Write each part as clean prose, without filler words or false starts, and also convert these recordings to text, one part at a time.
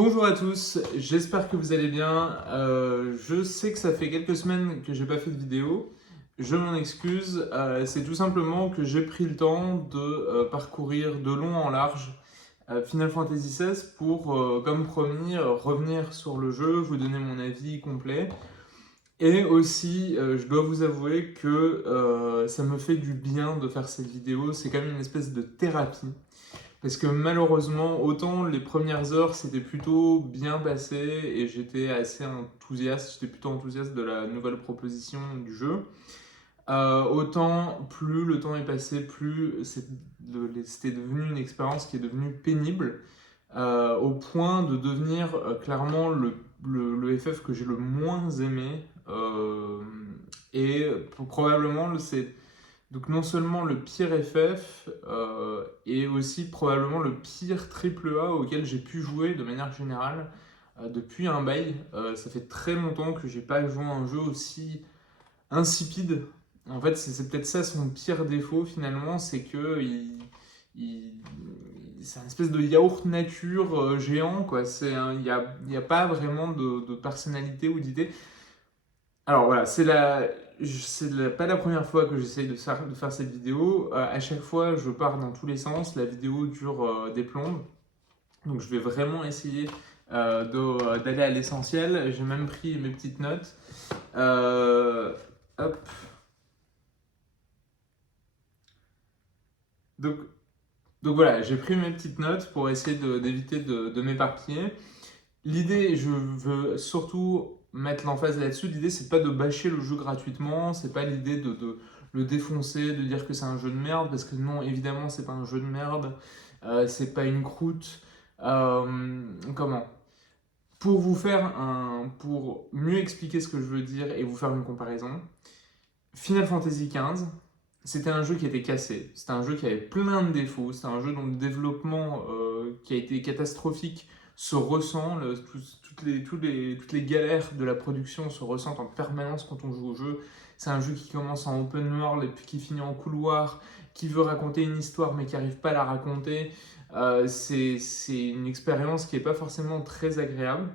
Bonjour à tous, j'espère que vous allez bien. Je sais que ça fait quelques semaines que j'ai pas fait de vidéo. Je m'en excuse. C'est tout simplement que j'ai pris le temps de parcourir de long en large Final Fantasy XVI pour, comme promis, revenir sur le jeu, vous donner mon avis complet. Et aussi, je dois vous avouer que ça me fait du bien de faire cette vidéo. C'est quand même une espèce de thérapie. Parce que malheureusement, autant les premières heures c'était plutôt bien passé et j'étais assez enthousiaste, j'étais plutôt enthousiaste de la nouvelle proposition du jeu. Autant plus le temps est passé, plus c'était devenu une expérience qui est devenue pénible, au point de devenir clairement le FF que j'ai le moins aimé. Et probablement c'est donc non seulement le pire FF, et aussi probablement le pire triple A auquel j'ai pu jouer de manière générale depuis un bail. Ça fait très longtemps que j'ai pas joué à un jeu aussi insipide. En fait, c'est peut-être ça son pire défaut finalement, c'est que il- c'est un espèce de yaourt nature géant, quoi. Il y a pas vraiment de personnalité ou d'idée. Alors voilà, pas la première fois que j'essaye de faire cette vidéo. À chaque fois, je pars dans tous les sens. La vidéo dure des plombes. Donc je vais vraiment essayer d'aller à l'essentiel. J'ai même pris mes petites notes. Euh, hop. Donc, donc voilà, j'ai pris mes petites notes pour essayer d'éviter de m'éparpiller. L'idée, je veux surtout mettre l'emphase là-dessus, l'idée c'est pas de bâcher le jeu gratuitement, c'est pas l'idée de le défoncer, de dire que c'est un jeu de merde, parce que non, évidemment c'est pas un jeu de merde, c'est pas une croûte. Comment? Pour mieux expliquer ce que je veux dire et vous faire une comparaison, Final Fantasy XV, c'était un jeu qui était cassé, c'était un jeu qui avait plein de défauts, c'était un jeu dont le développement qui a été catastrophique se ressent, toutes les galères de la production se ressentent en permanence quand on joue au jeu. C'est un jeu qui commence en open world et puis qui finit en couloir, qui veut raconter une histoire mais qui n'arrive pas à la raconter. C'est une expérience qui n'est pas forcément très agréable,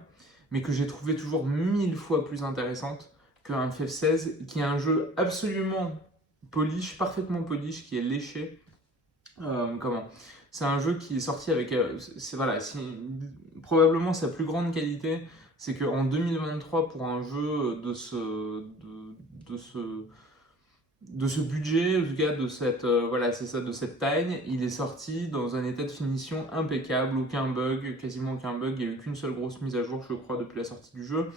mais que j'ai trouvé toujours 1000 fois plus intéressante qu'un FF16, qui est un jeu absolument polish, parfaitement polish, qui est léché. Comment? C'est un jeu qui est sorti avec, voilà, probablement sa plus grande qualité, c'est qu'en 2023, pour un jeu de ce budget, en tout cas de cette, voilà, c'est ça, de cette taille, il est sorti dans un état de finition impeccable, aucun bug, quasiment aucun bug, il n'y a eu qu'une seule grosse mise à jour, je crois, depuis la sortie du jeu.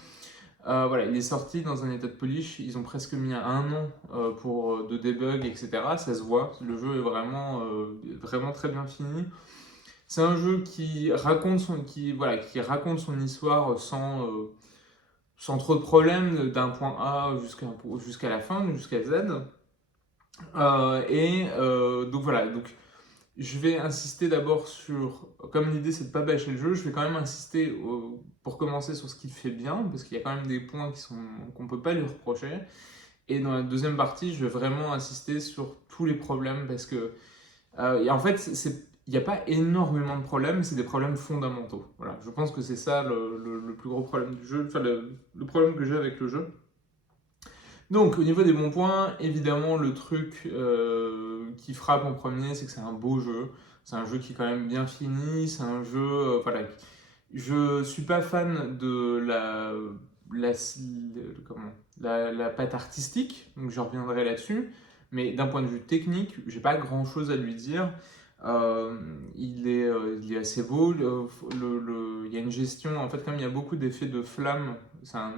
Voilà, il est sorti dans un état de polish. Ils ont presque mis un an pour de debug, etc. Ça se voit. Le jeu est vraiment très bien fini. C'est un jeu voilà, qui raconte son histoire sans trop de problèmes, d'un point A jusqu'à la fin, jusqu'à Z. Donc voilà, donc je vais insister d'abord sur, comme l'idée c'est de pas bâcher le jeu, je vais quand même insister pour commencer sur ce qu'il fait bien, parce qu'il y a quand même des points qu'on peut pas lui reprocher. Et dans la deuxième partie, je vais vraiment insister sur tous les problèmes, parce que et en fait, il n'y a pas énormément de problèmes, c'est des problèmes fondamentaux. Voilà, je pense que c'est ça le plus gros problème du jeu, enfin le problème que j'ai avec le jeu. Donc, au niveau des bons points, évidemment, le truc qui frappe en premier, c'est que c'est un beau jeu. C'est un jeu qui est quand même bien fini. C'est un jeu, voilà. Je suis pas fan de la, comment, la patte artistique, donc je reviendrai là-dessus. Mais d'un point de vue technique, j'ai pas grand-chose à lui dire. Il est assez beau. Il y a une gestion, en fait, comme il y a beaucoup d'effets de flammes, c'est un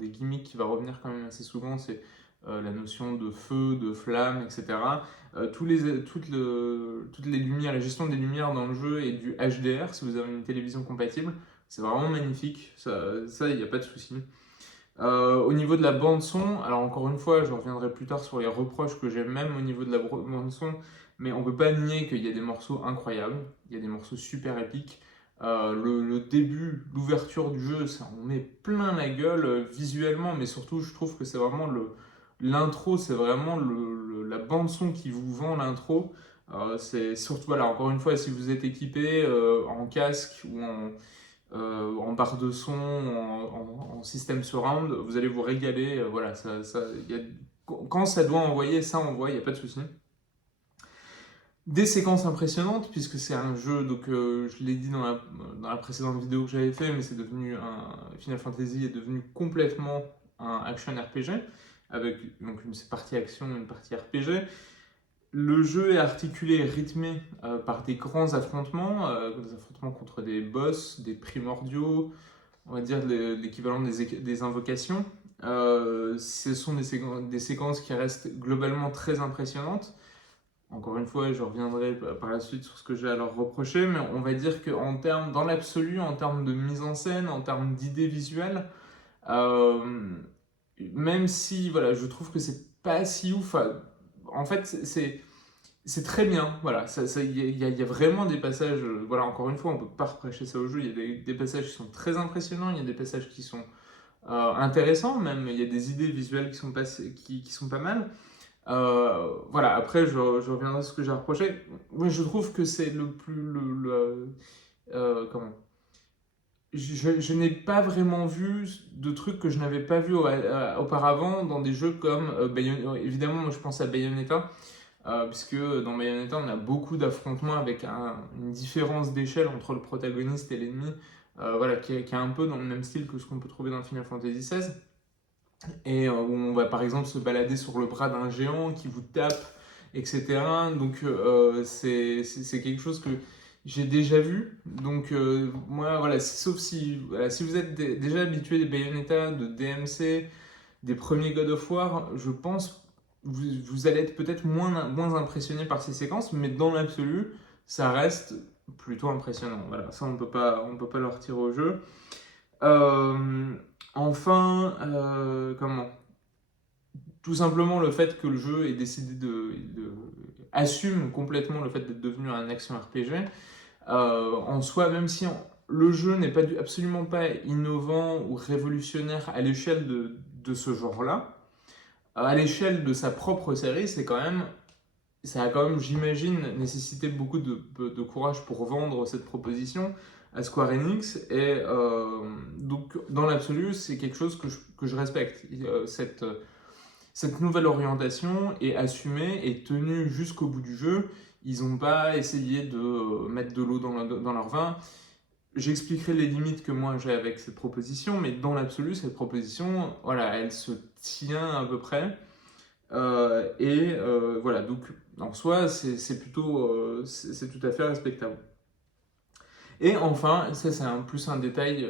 des gimmicks qui va revenir quand même assez souvent, c'est la notion de feu, de flamme, etc. Toutes les lumières, la gestion des lumières dans le jeu et du HDR, si vous avez une télévision compatible, c'est vraiment magnifique, il n'y a pas de souci. Au niveau de la bande son, alors encore une fois, je reviendrai plus tard sur les reproches que j'ai même au niveau de la bande son, mais on peut pas nier qu'il y a des morceaux incroyables, il y a des morceaux super épiques. Le début, l'ouverture du jeu, ça on met plein la gueule visuellement, mais surtout je trouve que c'est vraiment l'intro, c'est vraiment la bande son qui vous vend l'intro. C'est surtout, voilà, encore une fois, si vous êtes équipé en casque ou en barre de son, en système surround, vous allez vous régaler. Voilà, quand ça doit envoyer, ça envoie, il n'y a pas de souci. Des séquences impressionnantes, puisque c'est un jeu, donc je l'ai dit dans la précédente vidéo que j'avais fait, mais c'est devenu Final Fantasy est devenu complètement un action RPG, avec donc une partie action et une partie RPG. Le jeu est articulé et rythmé par des grands affrontements, des affrontements contre des boss, des primordiaux, on va dire l'équivalent des invocations. Ce sont des séquences qui restent globalement très impressionnantes. Encore une fois, je reviendrai par la suite sur ce que j'ai à leur reprocher, mais on va dire que dans l'absolu, en termes de mise en scène, en termes d'idées visuelles, euh, même si voilà, je trouve que c'est pas si ouf, en fait, c'est très bien. Voilà, y a vraiment des passages. Voilà, encore une fois, on peut pas reprocher ça au jeu. Il y a des passages qui sont très impressionnants, il y a des passages qui sont intéressants, même. Il y a des idées visuelles qui sont pas mal. Voilà, après, je reviendrai sur ce que j'ai reproché. Moi, je trouve que c'est le plus. Comment je n'ai pas vraiment vu de trucs que je n'avais pas vu auparavant dans des jeux comme Bayonetta. Évidemment, moi, je pense à Bayonetta, puisque dans Bayonetta, on a beaucoup d'affrontements avec une différence d'échelle entre le protagoniste et l'ennemi, voilà, qui est un peu dans le même style que ce qu'on peut trouver dans Final Fantasy XVI. Et où on va par exemple se balader sur le bras d'un géant qui vous tape, etc. Donc c'est quelque chose que j'ai déjà vu. Donc moi, voilà, sauf si, voilà, si vous êtes déjà habitué des Bayonetta, de DMC, des premiers God of War, je pense vous allez être peut-être moins impressionné par ces séquences, mais dans l'absolu, ça reste plutôt impressionnant. Voilà, ça on peut pas le retirer au jeu. Euh, enfin, comment tout simplement le fait que le jeu ait décidé assume complètement le fait d'être devenu un action RPG. En soi, même si le jeu n'est absolument pas innovant ou révolutionnaire à l'échelle de ce genre-là, à l'échelle de sa propre série, ça a quand même, j'imagine, nécessité beaucoup de courage pour vendre cette proposition à Square Enix. Et donc, dans l'absolu, c'est quelque chose que je respecte. Cette nouvelle orientation est assumée et tenue jusqu'au bout du jeu. Ils n'ont pas essayé de mettre de l'eau dans leur vin. J'expliquerai les limites que moi j'ai avec cette proposition, mais dans l'absolu, cette proposition, voilà, elle se tient à peu près. Voilà, donc en soi, c'est tout à fait respectable. Et enfin, ça c'est plus un détail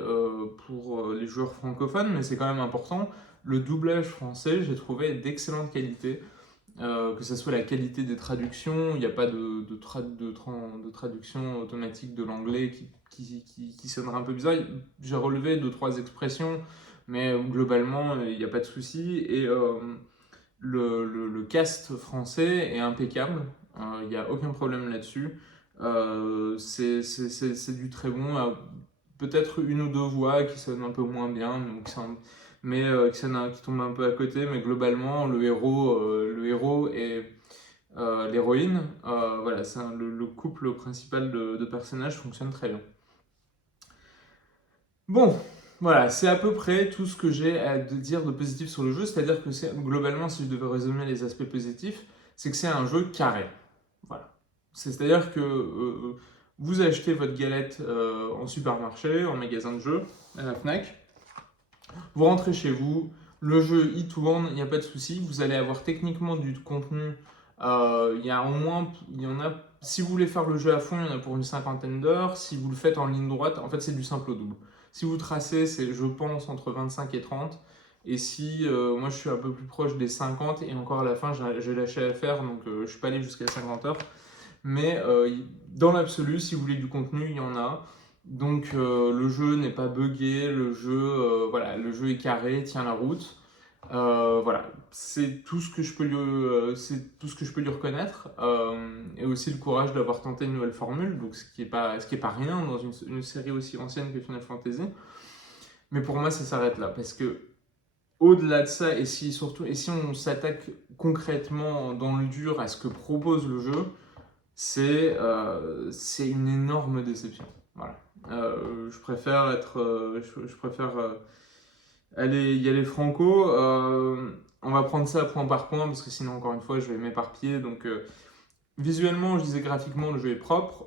pour les joueurs francophones, mais c'est quand même important, le doublage français, j'ai trouvé d'excellente qualité, que ce soit la qualité des traductions, il n'y a pas de traduction automatique de l'anglais qui sonnerait un peu bizarre. J'ai relevé 2-3 expressions, mais globalement, il n'y a pas de souci. Et le cast français est impeccable, il n'y a aucun problème là-dessus. C'est du très bon. Peut-être une ou deux voix qui sonnent un peu moins bien, qui tombent un peu à côté, mais globalement, le héros et l'héroïne, voilà, le couple principal de personnages fonctionne très bien. Bon, voilà, c'est à peu près tout ce que j'ai à dire de positif sur le jeu, c'est-à-dire que globalement, si je devais résumer les aspects positifs, c'est que c'est un jeu carré. Voilà. C'est-à-dire que vous achetez votre galette en supermarché, en magasin de jeux, à la Fnac, vous rentrez chez vous, le jeu il tourne, il n'y a pas de souci, vous allez avoir techniquement du contenu, il y a au moins, il y en a, si vous voulez faire le jeu à fond, il y en a pour une cinquantaine d'heures, si vous le faites en ligne droite, en fait c'est du simple au double. Si vous tracez, c'est je pense entre 25 et 30, et si moi je suis un peu plus proche des 50, et encore à la fin j'ai lâché à faire, donc je suis pas allé jusqu'à 50 heures, mais dans l'absolu, si vous voulez du contenu, il y en a. Donc le jeu n'est pas buggé, voilà, le jeu est carré, tient la route. Voilà, c'est tout ce que je peux lui reconnaître. Et aussi le courage d'avoir tenté une nouvelle formule, donc ce qui est pas rien dans une série aussi ancienne que Final Fantasy. Mais pour moi, ça s'arrête là, parce que au-delà de ça, et si on s'attaque concrètement dans le dur à ce que propose le jeu, c'est une énorme déception. Voilà. Je préfère je préfère y aller franco. On va prendre ça point par point parce que sinon, encore une fois, je vais m'éparpiller. Donc, visuellement, je disais graphiquement, le jeu est propre,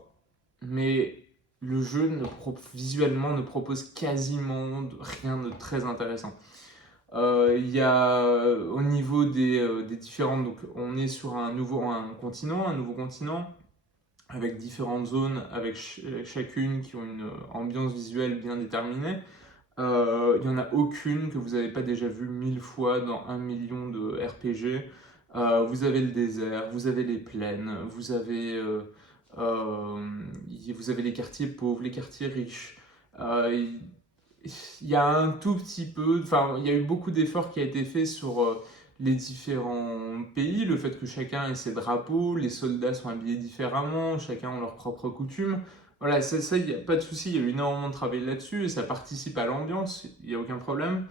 mais le jeu visuellement ne propose quasiment rien de très intéressant. Il y a au niveau des différentes, donc on est sur un nouveau continent avec différentes zones, avec chacune qui ont une ambiance visuelle bien déterminée. Il n'y en a aucune que vous n'avez pas déjà vue 1000 fois dans 1 million de RPG. Vous avez le désert, vous avez les plaines, euh, vous avez les quartiers pauvres, les quartiers riches. Euh, il y a un tout petit peu, enfin, il y a eu beaucoup d'efforts qui a été fait sur les différents pays, le fait que chacun ait ses drapeaux, les soldats sont habillés différemment, chacun a leurs propres coutumes. Voilà, ça il n'y a pas de souci, il y a eu énormément de travail là-dessus et ça participe à l'ambiance, il n'y a aucun problème.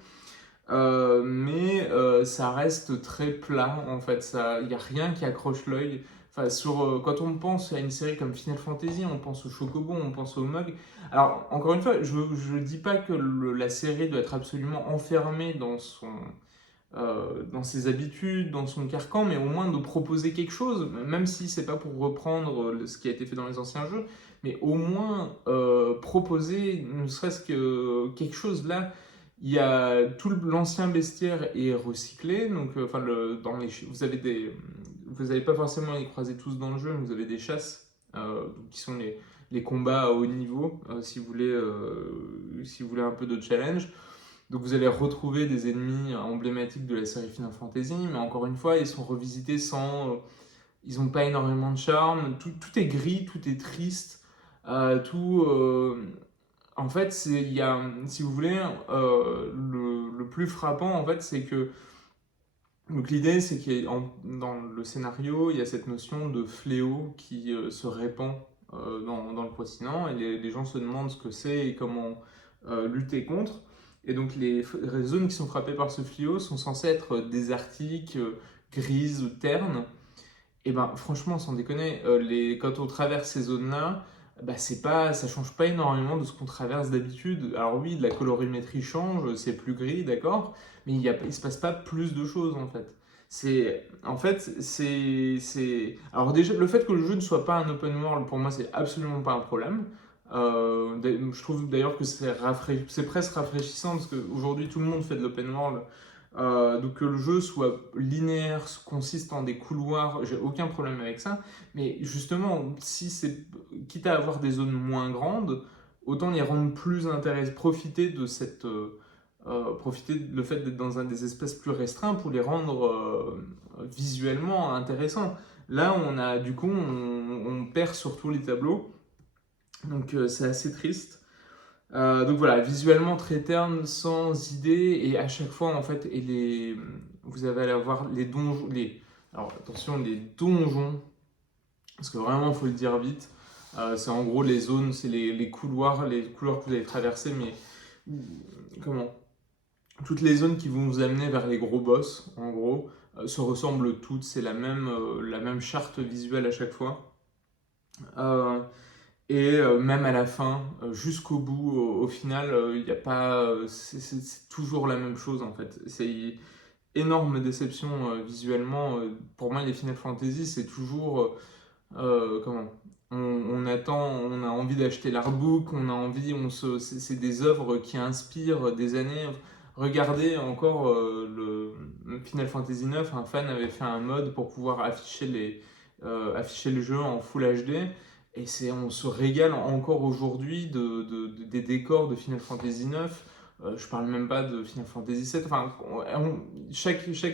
Mais ça reste très plat en fait, il n'y a rien qui accroche l'œil. Enfin, quand on pense à une série comme Final Fantasy, on pense au Chocobo, on pense au Mog. Alors, encore une fois, je ne dis pas que la série doit être absolument enfermée dans ses habitudes, dans son carcan, mais au moins de proposer quelque chose, même si c'est pas pour reprendre ce qui a été fait dans les anciens jeux, mais au moins proposer ne serait-ce que quelque chose là. Il y a tout l'ancien bestiaire est recyclé, donc vous avez pas forcément les croiser tous dans le jeu, mais vous avez des chasses qui sont les combats à haut niveau, si vous voulez un peu de challenge. Donc vous allez retrouver des ennemis emblématiques de la série Final Fantasy, mais encore une fois, ils sont revisités ils n'ont pas énormément de charme, tout est gris, tout est triste, tout... En fait, si vous voulez, le plus frappant, en fait, c'est que... Donc l'idée, c'est que dans le scénario, il y a cette notion de fléau qui se répand dans le continent, et les gens se demandent ce que c'est et comment lutter contre. Et donc les zones qui sont frappées par ce fléau sont censées être désertiques, grises, ternes. Et ben franchement, sans déconner, quand on traverse ces zones-là, bah, ça change pas énormément de ce qu'on traverse d'habitude. Alors oui, la colorimétrie change, c'est plus gris, d'accord, mais il se passe pas plus de choses en fait. Alors déjà, le fait que le jeu ne soit pas un open world, pour moi, c'est absolument pas un problème. Je trouve d'ailleurs que c'est presque rafraîchissant parce qu'aujourd'hui tout le monde fait de l'open world. Donc que le jeu soit linéaire, consiste en des couloirs, j'ai aucun problème avec ça. Mais justement, si c'est quitte à avoir des zones moins grandes, autant les rendre plus intéressantes, profiter de le fait d'être dans des espaces plus restreints pour les rendre visuellement intéressants. Là, on perd surtout les tableaux, donc c'est assez triste. Donc voilà, visuellement très terne, sans idée, et à chaque fois en fait, vous allez avoir les donjons, alors attention, les donjons, parce que vraiment il faut le dire vite, c'est en gros les zones, c'est les couloirs que vous allez traverser, mais comment? Toutes les zones qui vont vous amener vers les gros boss, en gros, se ressemblent toutes, c'est la même charte visuelle à chaque fois. Et même à la fin, jusqu'au bout, au final, il y a pas, c'est toujours la même chose en fait. C'est énorme déception visuellement. Pour moi, les Final Fantasy, c'est toujours comment on attend, on a envie d'acheter l'artbook, on a envie, c'est des œuvres qui inspirent des années. Regardez encore le Final Fantasy 9, un fan avait fait un mode pour pouvoir afficher le jeu en Full HD. Et on se régale encore aujourd'hui des décors de Final Fantasy 9. Je parle même pas de Final Fantasy 7. Enfin,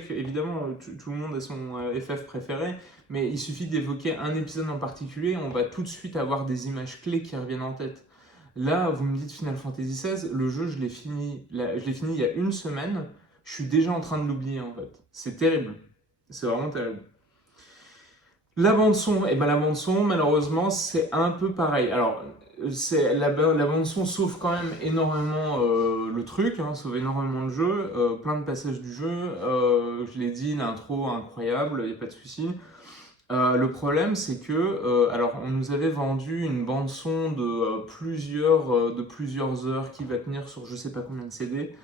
évidemment, tout le monde a son FF préféré, mais il suffit d'évoquer un épisode en particulier, on va tout de suite avoir des images clés qui reviennent en tête. Là, vous me dites Final Fantasy 16, le jeu, je l'ai fini il y a une semaine. Je suis déjà en train de l'oublier en fait. C'est terrible. C'est vraiment terrible. La bande son, la bande son, malheureusement, c'est un peu pareil. Alors, la bande son sauve quand même énormément le truc, hein, sauve énormément le jeu, plein de passages du jeu. Je l'ai dit, l'intro incroyable, il n'y a pas de souci. Le problème, c'est que, alors, on nous avait vendu une bande-son de plusieurs heures qui va tenir sur je sais pas combien de CD.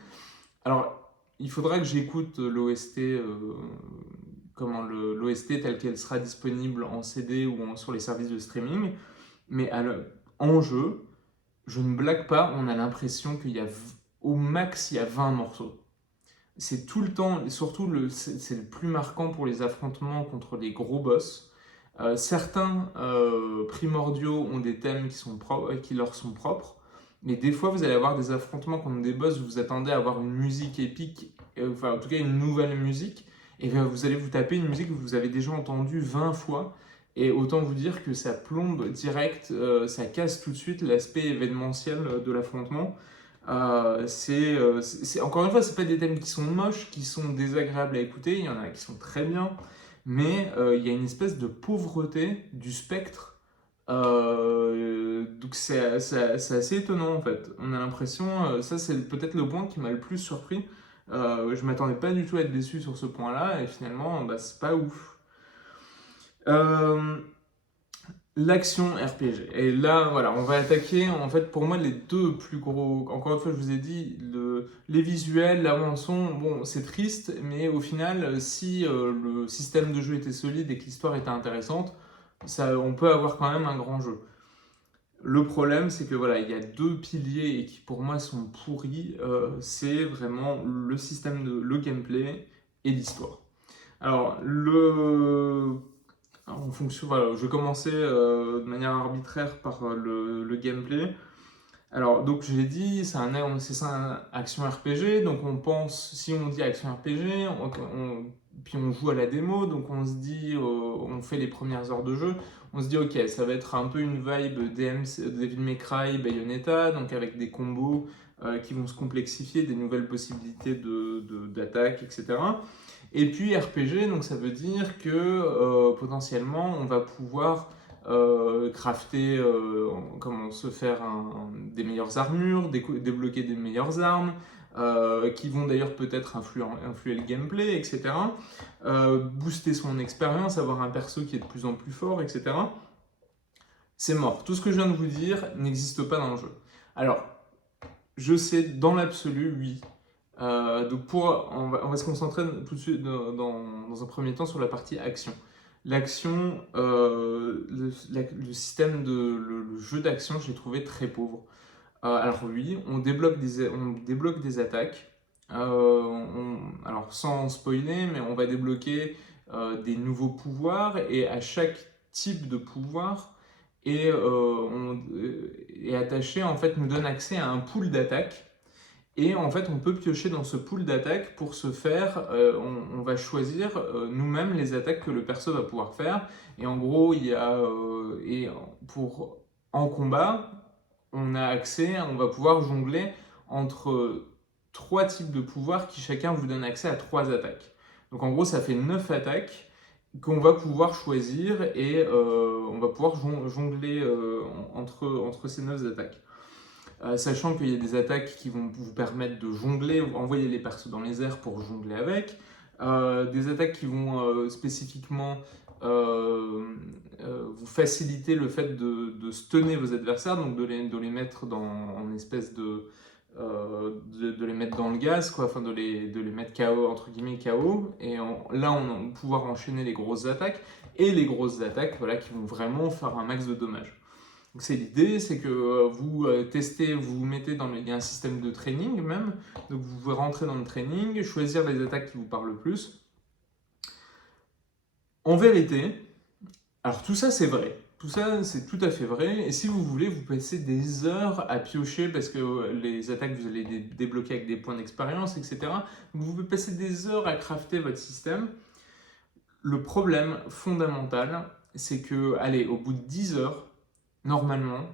Alors, il faudra que j'écoute l'OST, l'OST telle qu'elle sera disponible en CD ou sur les services de streaming. Mais en jeu, je ne blague pas, on a l'impression au max, il y a 20 morceaux. C'est tout le temps, et surtout c'est le plus marquant pour les affrontements contre les gros boss. Certains primordiaux ont des thèmes qui leur sont propres, mais des fois vous allez avoir des affrontements contre des boss où vous attendez à avoir une musique épique, enfin en tout cas une nouvelle musique, et vous allez vous taper une musique que vous avez déjà entendue 20 fois, et autant vous dire que ça plombe direct, ça casse tout de suite l'aspect événementiel de l'affrontement. Encore une fois, c'est pas des thèmes qui sont moches, qui sont désagréables à écouter, il y en a qui sont très bien, mais il y a une espèce de pauvreté du spectre. Donc c'est assez étonnant en fait. On a l'impression, ça c'est peut-être le point qui m'a le plus surpris. Je m'attendais pas du tout à être déçu sur ce point-là, et finalement, bah, c'est pas ouf. L'action RPG. Et là, voilà, on va attaquer, en fait, pour moi, les deux plus gros. Encore une fois, je vous ai dit, les visuels, la bande-son, bon, c'est triste, mais au final, si le système de jeu était solide et que l'histoire était intéressante, on peut avoir quand même un grand jeu. Le problème, c'est que voilà, il y a deux piliers et qui pour moi sont pourris. C'est vraiment le gameplay et l'histoire. Alors, en fonction, voilà, je vais commencer de manière arbitraire par le gameplay. Alors, donc je l'ai dit, c'est ça un action RPG, donc on pense, si on dit action RPG, puis on joue à la démo, donc on se dit, on fait les premières heures de jeu, on se dit ok, ça va être un peu une vibe Devil May Cry, Bayonetta, donc avec des combos qui vont se complexifier, des nouvelles possibilités d'attaque, etc. Et puis RPG, donc ça veut dire que potentiellement on va pouvoir crafter, comment se faire des meilleures armures, débloquer des meilleures armes, qui vont d'ailleurs peut-être influer le gameplay, etc. Booster son expérience, avoir un perso qui est de plus en plus fort, etc. C'est mort. Tout ce que je viens de vous dire n'existe pas dans le jeu. Alors, je sais, dans l'absolu, oui. Donc on va se concentrer tout de suite dans un premier temps sur la partie action. L'action, le système le jeu d'action, je l'ai trouvé très pauvre. Alors oui, on débloque des attaques. Alors sans spoiler, mais on va débloquer des nouveaux pouvoirs et à chaque type de pouvoir est attaché, en fait, nous donne accès à un pool d'attaques. Et en fait, on peut piocher dans ce pool d'attaques pour se faire, on va choisir nous-mêmes les attaques que le perso va pouvoir faire. Et en gros, il y a, en combat, on va pouvoir jongler entre trois types de pouvoirs qui chacun vous donne accès à trois attaques. Donc en gros, ça fait 9 attaques qu'on va pouvoir choisir et on va pouvoir jongler entre ces 9 attaques. Sachant qu'il y a des attaques qui vont vous permettre de jongler, envoyer les persos dans les airs pour jongler avec, des attaques qui vont spécifiquement vous faciliter le fait de stunner vos adversaires, donc de les mettre en espèce de les mettre dans le gaz, quoi, enfin de les mettre KO, entre guillemets KO, et là on va pouvoir enchaîner les grosses attaques, et les grosses attaques, voilà, qui vont vraiment faire un max de dommages. Donc c'est l'idée, c'est que vous testez, vous vous mettez il y a un système de training même, donc vous pouvez rentrer dans le training, choisir les attaques qui vous parlent le plus. En vérité, alors tout ça c'est vrai, tout ça c'est tout à fait vrai, et si vous voulez, vous passez des heures à piocher parce que les attaques vous allez les débloquer avec des points d'expérience, etc. Donc vous pouvez passer des heures à crafter votre système. Le problème fondamental, c'est que, allez, au bout de 10 heures, normalement,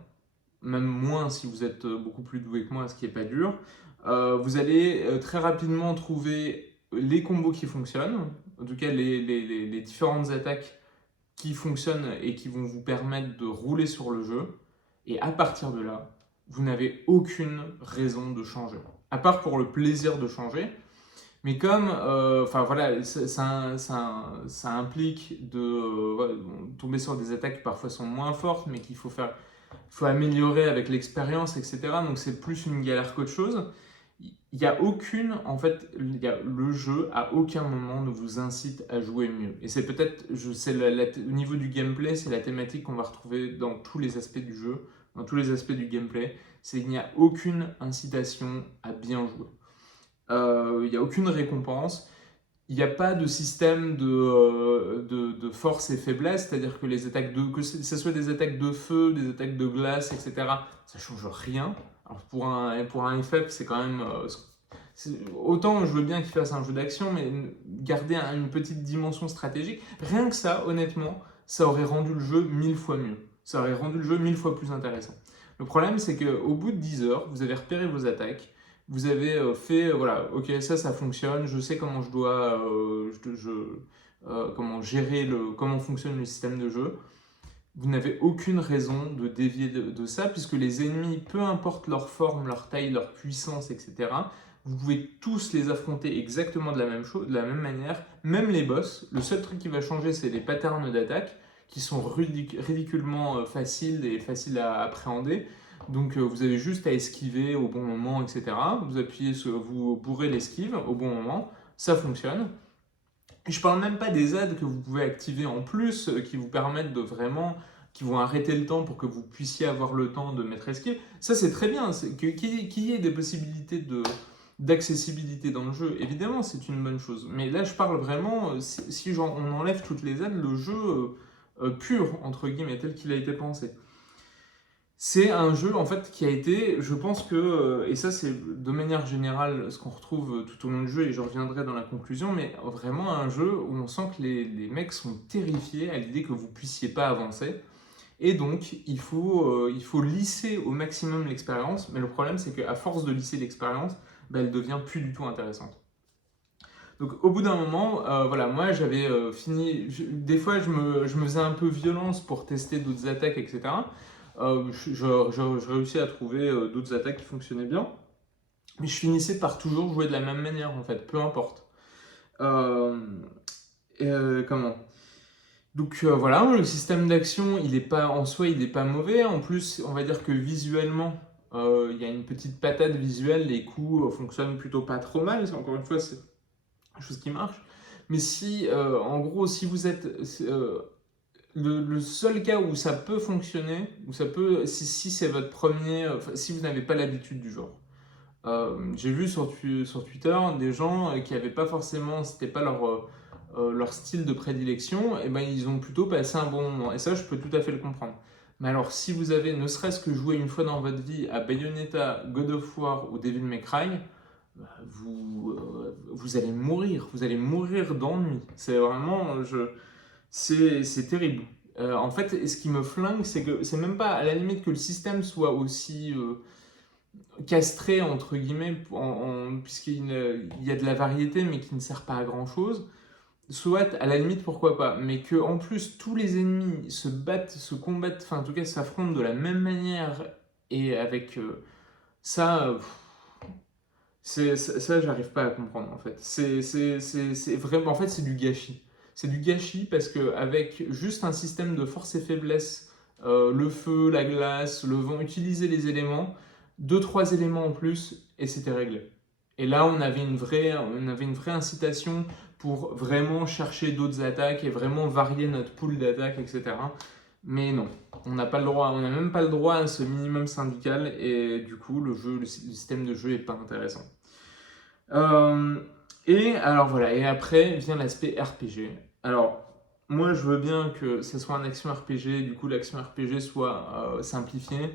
même moins si vous êtes beaucoup plus doué que moi, ce qui n'est pas dur, vous allez très rapidement trouver les combos qui fonctionnent, en tout cas les différentes attaques qui fonctionnent et qui vont vous permettre de rouler sur le jeu, et à partir de là, vous n'avez aucune raison de changer, à part pour le plaisir de changer. Mais comme, enfin voilà, ça implique de voilà, tomber sur des attaques qui parfois sont moins fortes, mais qu'il faut améliorer avec l'expérience, etc. Donc c'est plus une galère qu'autre chose. Il y a aucune, en fait, le jeu à aucun moment ne vous incite à jouer mieux. Et c'est peut-être, au niveau du gameplay, c'est la thématique qu'on va retrouver dans tous les aspects du jeu, dans tous les aspects du gameplay, c'est qu'il n'y a aucune incitation à bien jouer. Il n'y a aucune récompense. Il n'y a pas de système de force et faiblesse, c'est-à-dire que les attaques que ce soit des attaques de feu, des attaques de glace, etc., ça change rien. Alors pour un FF, c'est quand même... autant je veux bien qu'il fasse un jeu d'action, mais garder une petite dimension stratégique, rien que ça, honnêtement, ça aurait rendu le jeu 1000 fois mieux. Ça aurait rendu le jeu 1000 fois plus intéressant. Le problème, c'est qu'au bout de 10 heures, vous avez repéré vos attaques, vous avez fait, voilà, ok, ça fonctionne, je sais comment je dois, comment gérer comment fonctionne le système de jeu. Vous n'avez aucune raison de dévier de ça, puisque les ennemis, peu importe leur forme, leur taille, leur puissance, etc., vous pouvez tous les affronter exactement de la même manière, même les boss. Le seul truc qui va changer, c'est les patterns d'attaque, qui sont ridiculement faciles et faciles à appréhender. Donc vous avez juste à esquiver au bon moment, etc. Vous bourrez l'esquive au bon moment, ça fonctionne. Et je parle même pas des aides que vous pouvez activer en plus, qui vous permettent de vraiment, qui vont arrêter le temps pour que vous puissiez avoir le temps de mettre esquive. Ça c'est très bien, qu'il y ait des possibilités d'accessibilité dans le jeu, évidemment c'est une bonne chose. Mais là je parle vraiment, si on enlève toutes les aides, le jeu pur, entre guillemets, tel qu'il a été pensé. C'est un jeu en fait qui a été, je pense que, et ça c'est de manière générale ce qu'on retrouve tout au long du jeu, et je reviendrai dans la conclusion, mais vraiment un jeu où on sent que les mecs sont terrifiés à l'idée que vous puissiez pas avancer. Et donc il faut lisser au maximum l'expérience, mais le problème c'est qu'à force de lisser l'expérience, elle devient plus du tout intéressante. Donc au bout d'un moment, voilà, moi j'avais fini, des fois je me faisais un peu violence pour tester d'autres attaques, etc. Je réussis à trouver d'autres attaques qui fonctionnaient bien, mais je finissais par toujours jouer de la même manière en fait, peu importe. Comment Donc voilà, le système d'action, il est pas en soi, il n'est pas mauvais. En plus, on va dire que visuellement, il y a une petite patate visuelle, les coups fonctionnent plutôt pas trop mal. Encore une fois, c'est une chose qui marche. Mais si, en gros, si vous êtes le seul cas où ça peut fonctionner, où ça peut, si c'est votre premier, si vous n'avez pas l'habitude du genre. J'ai vu sur Twitter des gens qui n'avaient pas forcément, c'était pas leur style de prédilection, et ben ils ont plutôt passé un bon moment. Et ça, je peux tout à fait le comprendre. Mais alors, si vous avez ne serait-ce que joué une fois dans votre vie à Bayonetta, God of War ou Devil May Cry, vous allez mourir d'ennui. C'est vraiment, c'est terrible. En fait, ce qui me flingue, c'est que c'est même pas à la limite que le système soit aussi castré, entre guillemets, puisqu'il y a de la variété, mais qui ne sert pas à grand chose. Soit, à la limite, pourquoi pas. Mais que en plus, tous les ennemis se battent, se combattent, enfin, en tout cas, s'affrontent de la même manière, et avec ça. Ça, j'arrive pas à comprendre en fait. C'est vraiment, en fait, c'est du gâchis. C'est du gâchis parce que avec juste un système de force et faiblesse, le feu, la glace, le vent, utiliser les éléments, 2-3 éléments en plus et c'était réglé. Et là, on avait une vraie incitation pour vraiment chercher d'autres attaques et vraiment varier notre pool d'attaques, etc. Mais non, on n'a pas le droit, on n'a même pas le droit à ce minimum syndical et du coup, le système de jeu est pas intéressant. Et alors voilà, et après vient l'aspect RPG. Alors, moi je veux bien que ce soit un action RPG, du coup l'action RPG soit simplifiée,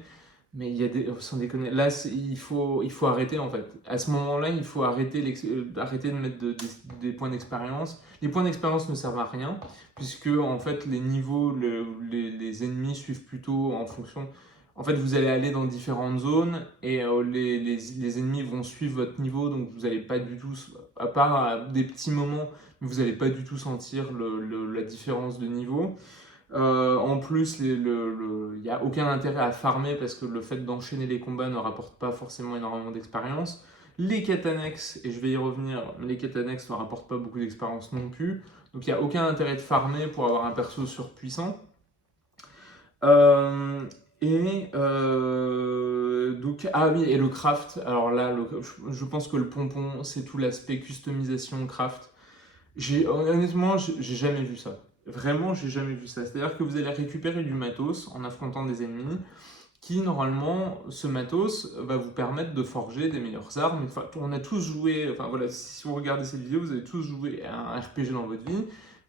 mais il y a sans déconner, là il faut arrêter en fait. À ce moment-là, il faut arrêter de mettre des points d'expérience. Les points d'expérience ne servent à rien, puisque en fait les niveaux, les ennemis suivent plutôt en fonction. En fait, vous allez aller dans différentes zones et les ennemis vont suivre votre niveau, donc vous n'allez pas du tout, à part à des petits moments, vous n'allez pas du tout sentir la différence de niveau. En plus, il n'y a aucun intérêt à farmer parce que le fait d'enchaîner les combats ne rapporte pas forcément énormément d'expérience. Les quêtes annexes, et je vais y revenir, les quêtes annexes ne rapportent pas beaucoup d'expérience non plus. Donc il n'y a aucun intérêt de farmer pour avoir un perso surpuissant. Euh, donc, ah oui, et le craft. Alors là, je pense que le pompon, c'est tout l'aspect customisation craft. Honnêtement, j'ai jamais vu ça. Vraiment, j'ai jamais vu ça. C'est-à-dire que vous allez récupérer du matos en affrontant des ennemis qui, normalement, ce matos va vous permettre de forger des meilleures armes. Enfin, on a tous joué, enfin voilà, si vous regardez cette vidéo, vous avez tous joué à un RPG dans votre vie.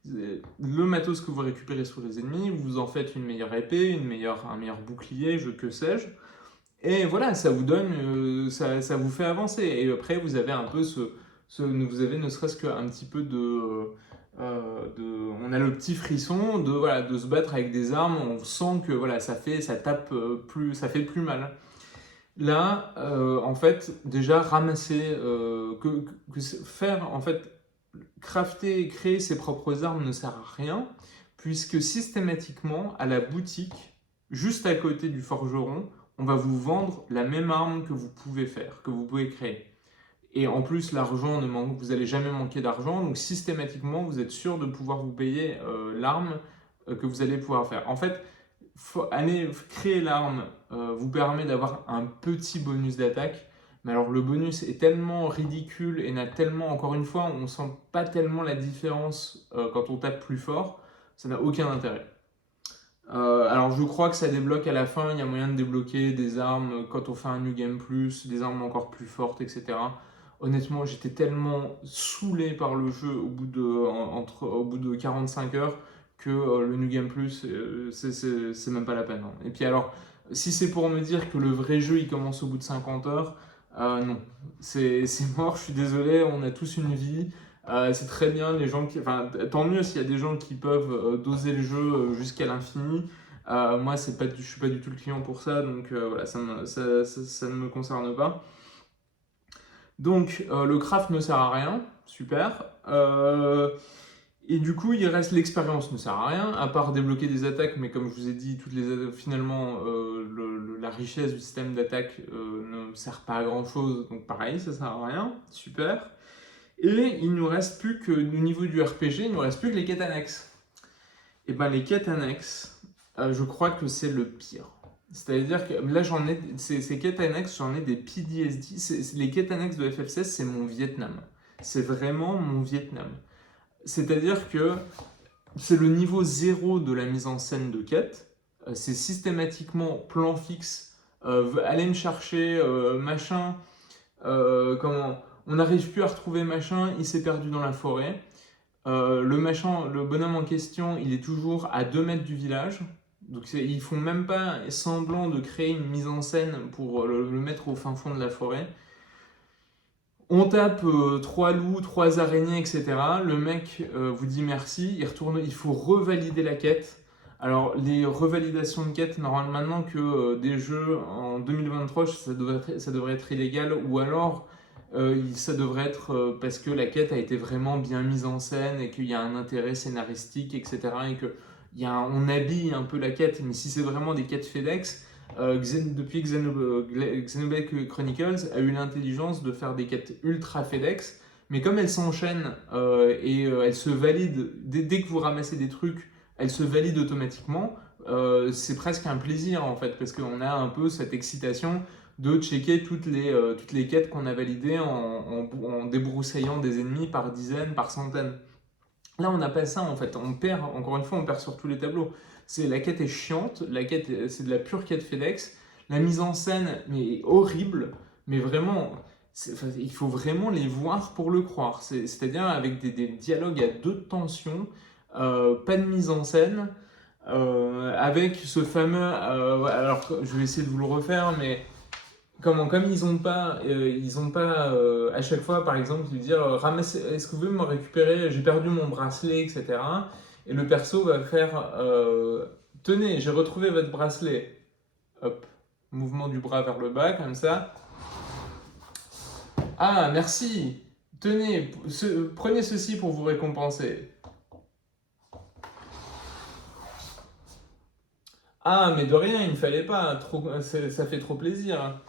Le matos que vous récupérez sur les ennemis, vous en faites une meilleure épée, un meilleur bouclier, que sais-je. Et voilà, ça vous donne, ça vous fait avancer. Et après, vous avez un peu vous avez ne serait-ce qu'un petit peu on a le petit frisson de se battre avec des armes. On sent que voilà, ça tape plus, ça fait plus mal. Là, en fait, déjà ramasser, faire en fait crafter et créer ses propres armes ne sert à rien, puisque systématiquement, à la boutique, juste à côté du forgeron, on va vous vendre la même arme que vous pouvez faire, que vous pouvez créer. Et en plus, l'argent ne manque, vous n'allez jamais manquer d'argent, donc systématiquement, vous êtes sûr de pouvoir vous payer l'arme que vous allez pouvoir faire. En fait, aller créer l'arme vous permet d'avoir un petit bonus d'attaque, mais alors le bonus est tellement ridicule et n'a tellement, encore une fois, on ne sent pas tellement la différence quand on tape plus fort, ça n'a aucun intérêt. Alors je crois que ça débloque à la fin, il y a moyen de débloquer des armes quand on fait un New Game Plus, des armes encore plus fortes, etc. Honnêtement, j'étais tellement saoulé par le jeu au bout de 45 heures que le New Game Plus, c'est même pas la peine, hein. Et puis alors, si c'est pour me dire que le vrai jeu il commence au bout de 50 heures, non, c'est mort, je suis désolé, on a tous une vie. C'est très bien les gens qui, enfin, tant mieux s'il y a des gens qui peuvent doser le jeu jusqu'à l'infini. Moi, je suis pas du tout le client pour ça, donc voilà, ça ne me concerne pas. Donc le craft ne sert à rien, super. Et du coup, il reste l'expérience ne sert à rien, à part débloquer des attaques, mais comme je vous ai dit, finalement, la richesse du système d'attaque ne sert pas à grand chose, donc pareil, ça sert à rien, super. Et il nous reste plus que, au niveau du RPG, il nous reste plus que les quêtes annexes. Et ben les quêtes annexes, je crois que c'est le pire. C'est-à-dire que là, ces quêtes annexes, j'en ai des PTSD. Les quêtes annexes de FF16, c'est mon Vietnam. C'est vraiment mon Vietnam. C'est-à-dire que c'est le niveau 0 de la mise en scène de quête. C'est systématiquement plan fixe. Allez me chercher, machin. Comment on n'arrive plus à retrouver machin, il s'est perdu dans la forêt. Le bonhomme en question, il est toujours à 2 mètres du village. Donc ils font même pas semblant de créer une mise en scène pour le mettre au fin fond de la forêt. On tape 3 loups, 3 araignées, etc. Le mec vous dit merci, il retourne, il faut revalider la quête. Alors les revalidations de quête, normalement maintenant que des jeux en 2023, ça devrait être illégal, ou alors ça devrait être parce que la quête a été vraiment bien mise en scène et qu'il y a un intérêt scénaristique, etc. Et que on habille un peu la quête, mais si c'est vraiment des quêtes FedEx, depuis Xenoblade Chronicles a eu l'intelligence de faire des quêtes ultra FedEx, mais comme elles s'enchaînent elles se valident, dès que vous ramassez des trucs, elles se valident automatiquement, c'est presque un plaisir en fait, parce qu'on a un peu cette excitation de checker toutes les quêtes qu'on a validées en débroussaillant des ennemis par dizaines, par centaines. Là, on n'a pas ça en fait. On perd, encore une fois, on perd sur tous les tableaux. La quête est chiante, c'est de la pure quête FedEx. La mise en scène, mais horrible, mais vraiment, il faut vraiment les voir pour le croire. C'est-à-dire avec des dialogues à deux tensions, pas de mise en scène, avec ce fameux. Alors, je vais essayer de vous le refaire, mais comme ils ont pas, à chaque fois, par exemple, de dire ramassez, est-ce que vous pouvez me récupérer, j'ai perdu mon bracelet, etc. Et le perso va faire tenez, j'ai retrouvé votre bracelet. Hop, mouvement du bras vers le bas, comme ça. Ah, merci. Tenez, prenez ceci pour vous récompenser. Ah, mais de rien, il ne fallait pas. Ça fait trop plaisir.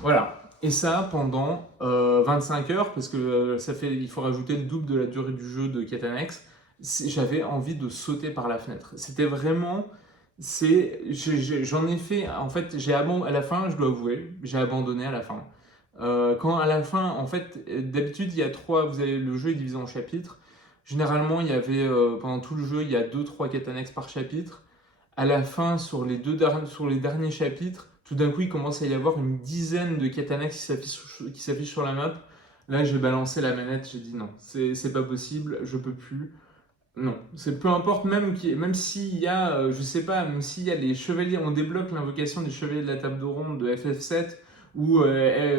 Voilà. Et ça pendant 25 heures, parce que il faut rajouter le double de la durée du jeu de quête annexe. J'avais envie de sauter par la fenêtre. C'était vraiment, j'en ai fait, en fait, à la fin, je dois avouer, j'ai abandonné à la fin. Quand à la fin, en fait, d'habitude, il y a le jeu est divisé en chapitres. Généralement, pendant tout le jeu, il y a 2-3 quêtes annexes par chapitre. À la fin, sur les derniers chapitres, tout d'un coup, il commence à y avoir une dizaine de quêtes annexes qui s'affichent sur la map. Là, j'ai balancé la manette, j'ai dit non, c'est pas possible, je peux plus. Non, c'est peu importe, même s'il y a, je sais pas, même s'il y a les chevaliers, on débloque l'invocation des chevaliers de la table de ronde de FF7 ou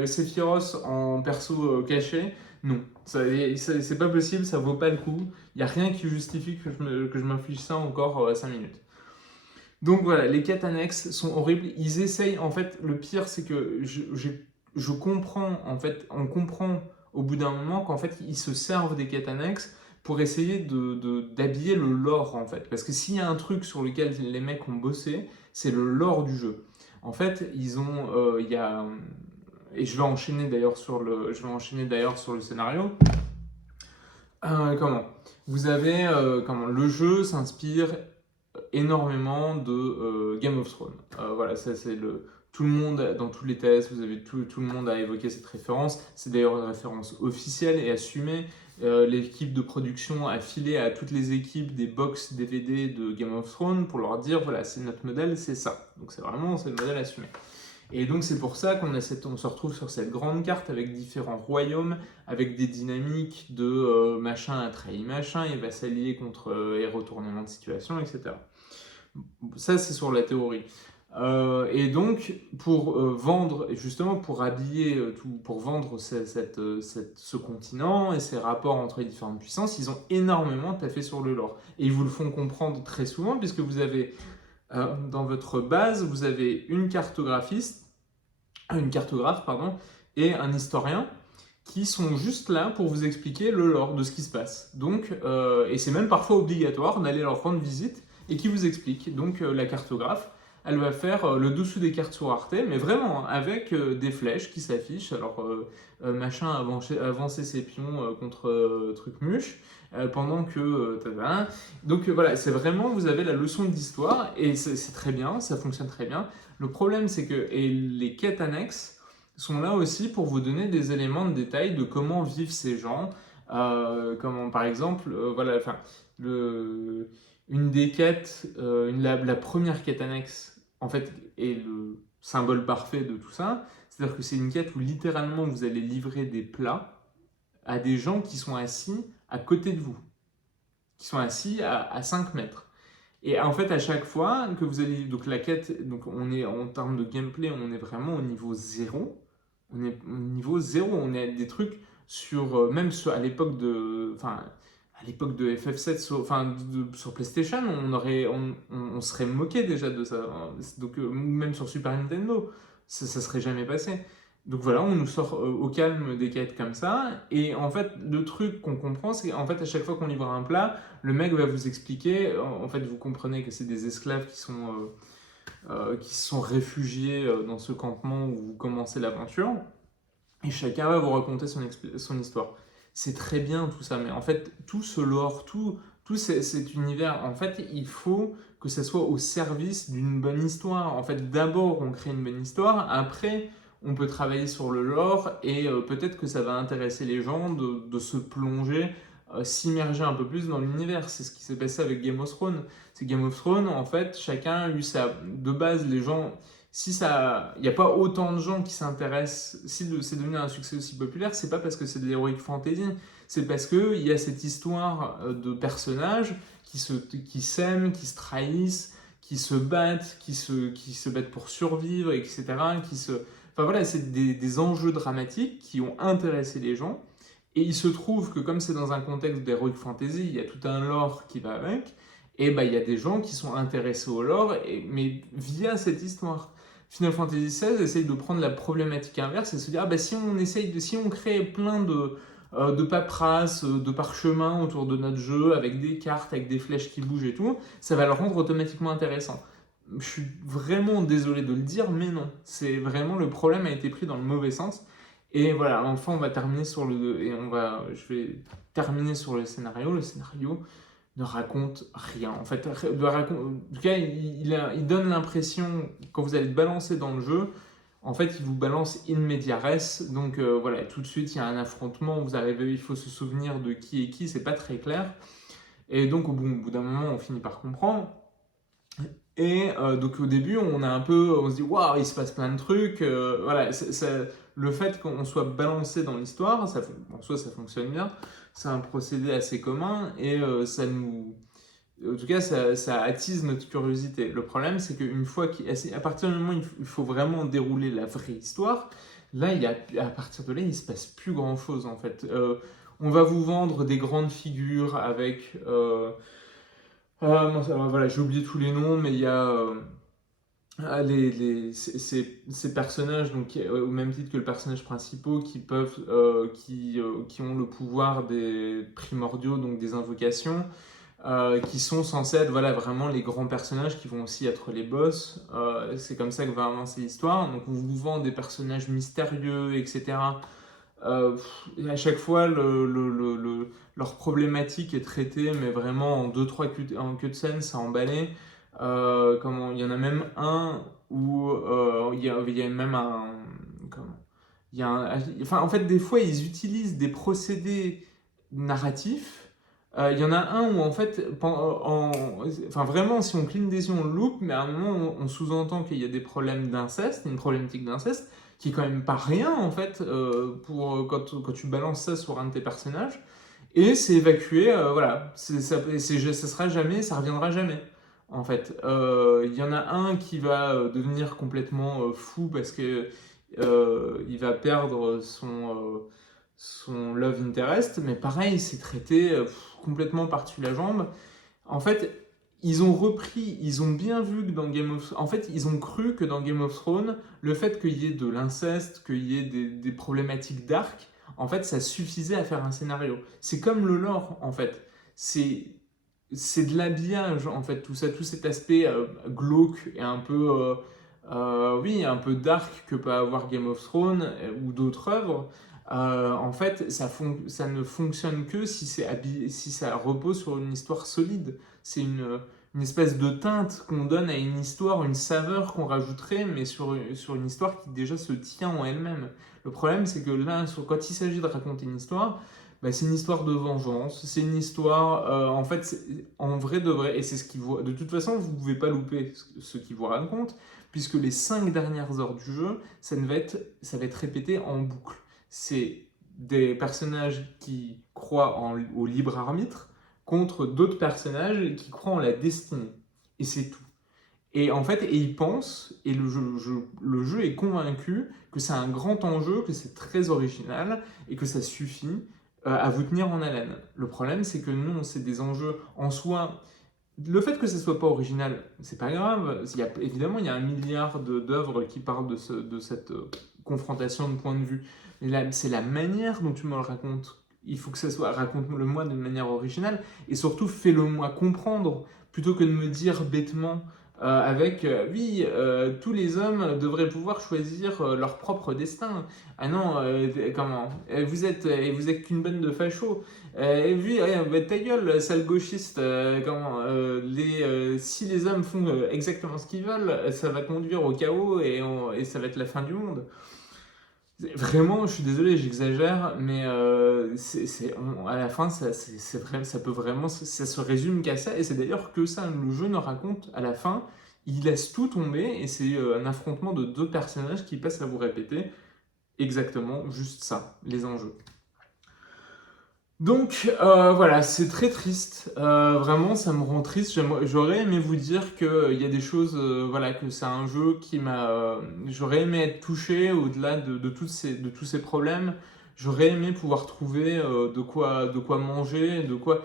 Sephiroth en perso caché, non, c'est pas possible, ça vaut pas le coup. Il n'y a rien qui justifie que je m'inflige ça encore 5 minutes. Donc voilà, les quêtes annexes sont horribles. Ils essayent, en fait, le pire, c'est que je comprends, en fait, on comprend au bout d'un moment qu'en fait, ils se servent des quêtes annexes pour essayer d'habiller le lore, en fait. Parce que s'il y a un truc sur lequel les mecs ont bossé, c'est le lore du jeu. En fait, il y a, et je vais enchaîner d'ailleurs sur le scénario. Comment? Le jeu s'inspire énormément de Game of Thrones. Voilà, ça c'est tout le monde, dans tous les tests, tout le monde a évoqué cette référence. C'est d'ailleurs une référence officielle et assumée. L'équipe de production a filé à toutes les équipes des box DVD de Game of Thrones pour leur dire voilà, c'est notre modèle, c'est ça. Donc c'est le modèle assumé. Et donc c'est pour ça on se retrouve sur cette grande carte avec différents royaumes, avec des dynamiques de machin a trahi machin, il va s'allier contre et retournement de situation, etc. Ça c'est sur la théorie. Et donc pour vendre, justement pour habiller pour vendre ce continent et ces rapports entre les différentes puissances, ils ont énormément taffé sur le lore. Et ils vous le font comprendre très souvent puisque vous avez dans votre base, vous avez une cartographe, pardon, et un historien qui sont juste là pour vous expliquer le lore de ce qui se passe. Donc, et c'est même parfois obligatoire d'aller leur rendre visite et qui vous explique. Donc la cartographe, elle va faire le dessous des cartes sur Arte, mais vraiment avec des flèches qui s'affichent. Alors machin avancer ses pions contre truc-muche. Pendant que... Donc voilà, c'est vraiment, vous avez la leçon d'histoire et c'est très bien, ça fonctionne très bien. Le problème, c'est que les quêtes annexes sont là aussi pour vous donner des éléments de détail de comment vivent ces gens. Comment, par exemple, voilà, enfin, une des quêtes, la première quête annexe, en fait, est le symbole parfait de tout ça. C'est-à-dire que c'est une quête où littéralement vous allez livrer des plats à des gens qui sont assis à côté de vous, qui sont assis à 5 mètres. Et en fait, à chaque fois que vous allez... Donc la quête, donc on est en termes de gameplay, on est vraiment au niveau 0. On est au niveau 0, on est à des trucs à l'époque de... Enfin, à l'époque de FF7, sur PlayStation, on serait moqué déjà de ça. Donc, même sur Super Nintendo, ça serait jamais passé. Donc voilà, on nous sort au calme des quêtes comme ça. Et en fait, le truc qu'on comprend, c'est qu'en fait, à chaque fois qu'on livre un plat, le mec va vous expliquer. En fait, vous comprenez que c'est des esclaves qui se sont réfugiés dans ce campement où vous commencez l'aventure. Et chacun va vous raconter son histoire. C'est très bien tout ça, mais en fait, tout ce lore, tout cet univers, en fait, il faut que ça soit au service d'une bonne histoire. En fait, d'abord, on crée une bonne histoire, après, on peut travailler sur le lore, et peut-être que ça va intéresser les gens de se plonger, s'immerger un peu plus dans l'univers. C'est ce qui s'est passé avec Game of Thrones. C'est Game of Thrones, en fait, chacun a eu sa... De base, les gens... il n'y a pas autant de gens qui s'intéressent, si c'est devenu un succès aussi populaire, c'est pas parce que c'est de l'heroic fantasy, c'est parce qu'il y a cette histoire de personnages qui s'aiment, qui se trahissent, qui se battent, qui se battent pour survivre, etc. Enfin voilà, c'est des enjeux dramatiques qui ont intéressé les gens. Et il se trouve que comme c'est dans un contexte d'heroic fantasy, il y a tout un lore qui va avec, et bah, il y a des gens qui sont intéressés au lore, mais via cette histoire. Final Fantasy XVI essaye de prendre la problématique inverse et se dire, ah bah, si on crée plein de paperasse, de parchemins autour de notre jeu, avec des cartes, avec des flèches qui bougent et tout, ça va le rendre automatiquement intéressant. Je suis vraiment désolé de le dire, mais non. C'est vraiment, le problème a été pris dans le mauvais sens. Et voilà, enfin, on va terminer sur je vais terminer sur le scénario. Le scénario ne raconte rien. En fait, en tout cas, il donne l'impression, quand vous allez te balancer dans le jeu, en fait, il vous balance in media res. Donc voilà, tout de suite, il y a un affrontement. Vous arrivez, il faut se souvenir de qui est qui, c'est pas très clair. Et donc, au bout d'un moment, on finit par comprendre. Et donc au début, on se dit waouh, il se passe plein de trucs. Voilà, le fait qu'on soit balancé dans l'histoire, en soi, ça fonctionne bien. C'est un procédé assez commun et en tout cas, ça attise notre curiosité. Le problème, c'est qu'une fois à partir du moment où il faut vraiment dérouler la vraie histoire, là, à partir de là, il se passe plus grand chose en fait. On va vous vendre des grandes figures avec voilà, j'ai oublié tous les noms, mais il y a ces personnages, donc, au même titre que le personnage principal, qui ont le pouvoir des primordiaux, donc des invocations, qui sont censés être voilà, vraiment les grands personnages qui vont aussi être les boss. C'est comme ça que va avancer l'histoire. Donc on vous vend des personnages mystérieux, etc. À chaque fois, leur problématique est traitée, mais vraiment en 2-3 queues de scène, ça emballé. Il y en a même un où il y a même un. Comment, il y a enfin, en fait, des fois, ils utilisent des procédés narratifs. Il y en a un où, en fait, enfin, vraiment, si on cligne des yeux, on le loupe, mais à un moment, on sous-entend qu'il y a des problèmes d'inceste, une problématique d'inceste qui est quand même pas rien en fait quand tu balances ça sur un de tes personnages et c'est évacué voilà ça sera jamais ça reviendra jamais en fait il y en a un qui va devenir complètement fou parce que il va perdre son love interest mais pareil c'est traité complètement par-dessus la jambe en fait ils ont bien vu que dans Game of Thrones, en fait, ils ont cru que dans Game of Thrones, le fait qu'il y ait de l'inceste, qu'il y ait des problématiques dark, en fait, ça suffisait à faire un scénario. C'est comme le lore, en fait. C'est c'est de l'habillage, en fait, tout ça, tout cet aspect glauque et un peu, oui, un peu dark que peut avoir Game of Thrones ou d'autres œuvres. En fait, ça ne fonctionne que si ça repose sur une histoire solide. C'est une espèce de teinte qu'on donne à une histoire, une saveur qu'on rajouterait, mais sur une histoire qui déjà se tient en elle-même. Le problème, c'est que là, quand il s'agit de raconter une histoire, bah, c'est une histoire de vengeance, c'est une histoire, en fait, en vrai de vrai, et c'est ce qui vous... De toute façon, vous ne pouvez pas louper ce qu'il vous raconte, puisque les 5 dernières heures du jeu, ça va être répété en boucle. C'est des personnages qui croient au libre arbitre contre d'autres personnages qui croient en la destinée. Et c'est tout. Et en fait, ils pensent, et le jeu est convaincu que c'est un grand enjeu, que c'est très original, et que ça suffit à vous tenir en haleine. Le problème, c'est que nous, c'est des enjeux en soi. Le fait que ça soit pas original, c'est pas grave. Évidemment, il y a 1 milliard d'œuvres qui parlent de cette confrontation de points de vue. Mais là, c'est la manière dont tu me le racontes. Il faut que ça soit, raconte-le-moi d'une manière originale, et surtout, fais-le-moi comprendre, plutôt que de me dire bêtement oui, tous les hommes devraient pouvoir choisir leur propre destin. Ah non, comment vous êtes qu'une bande de fachos. Et puis, ta gueule, sale gauchiste. Si les hommes font exactement ce qu'ils veulent, ça va conduire au chaos et ça va être la fin du monde. Vraiment, je suis désolé, j'exagère, mais à la fin, ça peut vraiment, ça se résume qu'à ça, et c'est d'ailleurs que ça, le jeu ne raconte à la fin, il laisse tout tomber, et c'est un affrontement de deux personnages qui passent à vous répéter exactement juste ça, les enjeux. Donc voilà, c'est très triste. Vraiment, ça me rend triste. J'aurais aimé vous dire qu'il y a des choses, voilà, que c'est un jeu qui m'a. J'aurais aimé être touché au-delà de tous ces problèmes. J'aurais aimé pouvoir trouver de quoi manger, de quoi.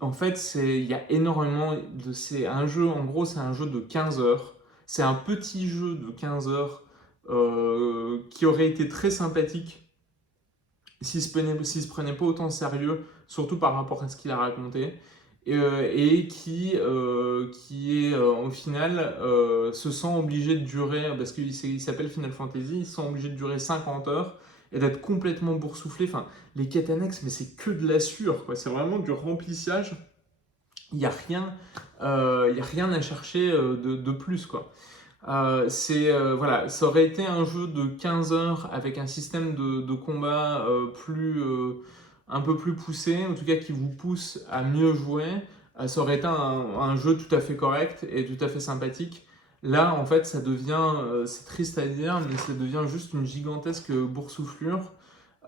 En fait, il y a énormément de. C'est un jeu, en gros, c'est un jeu de 15 heures. C'est un petit jeu de 15 heures qui aurait été très sympathique s'il se prenait pas autant au sérieux, surtout par rapport à ce qu'il a raconté, et qui est au final se sent obligé de durer, parce qu'il s'appelle Final Fantasy, il se sent obligé de durer 50 heures, et d'être complètement boursouflé. Enfin, les quêtes annexes, mais c'est que de la sueur, quoi. C'est vraiment du remplissage. Il n'y a rien, il y a rien à chercher de plus, quoi. Voilà, ça aurait été un jeu de 15 heures avec un système de combat un peu plus poussé, en tout cas qui vous pousse à mieux jouer. Ça aurait été un jeu tout à fait correct et tout à fait sympathique. Là, en fait, ça devient, c'est triste à dire, mais ça devient juste une gigantesque boursouflure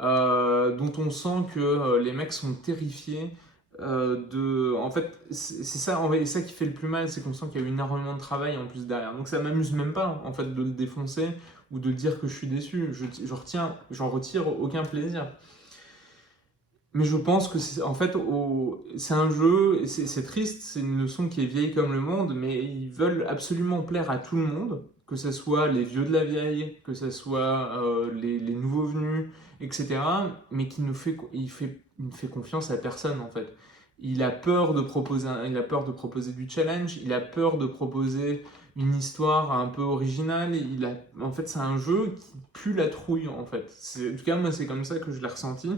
dont on sent que les mecs sont terrifiés en fait, c'est ça, ça qui fait le plus mal, c'est qu'on sent qu'il y a eu énormément de travail en plus derrière. Donc ça m'amuse même pas en fait de le défoncer ou de dire que je suis déçu. J'en retire aucun plaisir. Mais je pense que en fait, c'est un jeu, c'est triste, c'est une leçon qui est vieille comme le monde, mais ils veulent absolument plaire à tout le monde, que ce soit les vieux de la vieille, que ce soit les nouveaux venus, etc. Mais il ne fait confiance à personne en fait. Il a peur de proposer du challenge, il a peur de proposer une histoire un peu originale. En fait, c'est un jeu qui pue la trouille en fait. En tout cas, moi, c'est comme ça que je l'ai ressenti.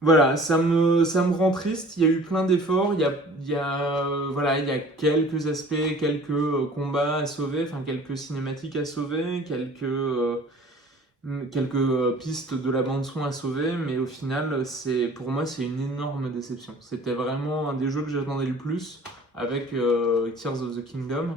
Voilà, ça me rend triste. Il y a eu plein d'efforts. Voilà, il y a quelques aspects, quelques combats à sauver, enfin quelques cinématiques à sauver, quelques pistes de la bande son à sauver. Mais au final, pour moi, c'est une énorme déception. C'était vraiment un des jeux que j'attendais le plus avec Tears of the Kingdom.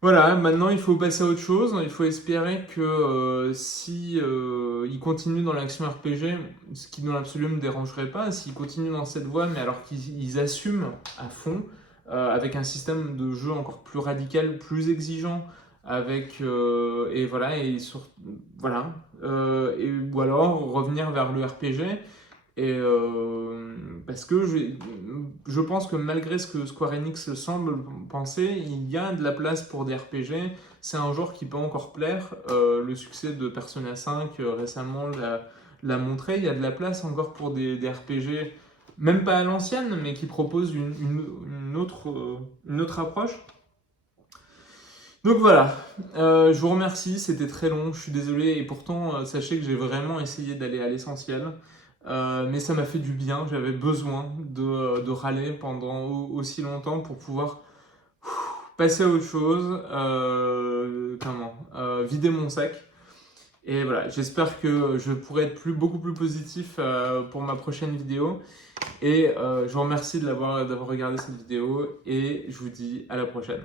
Voilà, maintenant il faut passer à autre chose. Il faut espérer que si il continue dans l'action RPG, ce qui dans l'absolu ne me dérangerait pas, s'il continue dans cette voie, mais alors qu'ils assument à fond, avec un système de jeu encore plus radical, plus exigeant, et voilà, voilà, ou alors revenir vers le RPG. Parce que je pense que malgré ce que Square Enix semble penser, il y a de la place pour des RPG. C'est un genre qui peut encore plaire. Le succès de Persona 5 récemment l'a montré. Il y a de la place encore pour des RPG, même pas à l'ancienne, mais qui proposent une autre approche. Donc voilà, je vous remercie, c'était très long, je suis désolé, et pourtant sachez que j'ai vraiment essayé d'aller à l'essentiel. Mais ça m'a fait du bien, j'avais besoin de râler pendant aussi longtemps pour pouvoir passer à autre chose, vider mon sac. Et voilà, j'espère que je pourrai être beaucoup plus positif pour ma prochaine vidéo. Et je vous remercie d'avoir regardé cette vidéo et je vous dis à la prochaine.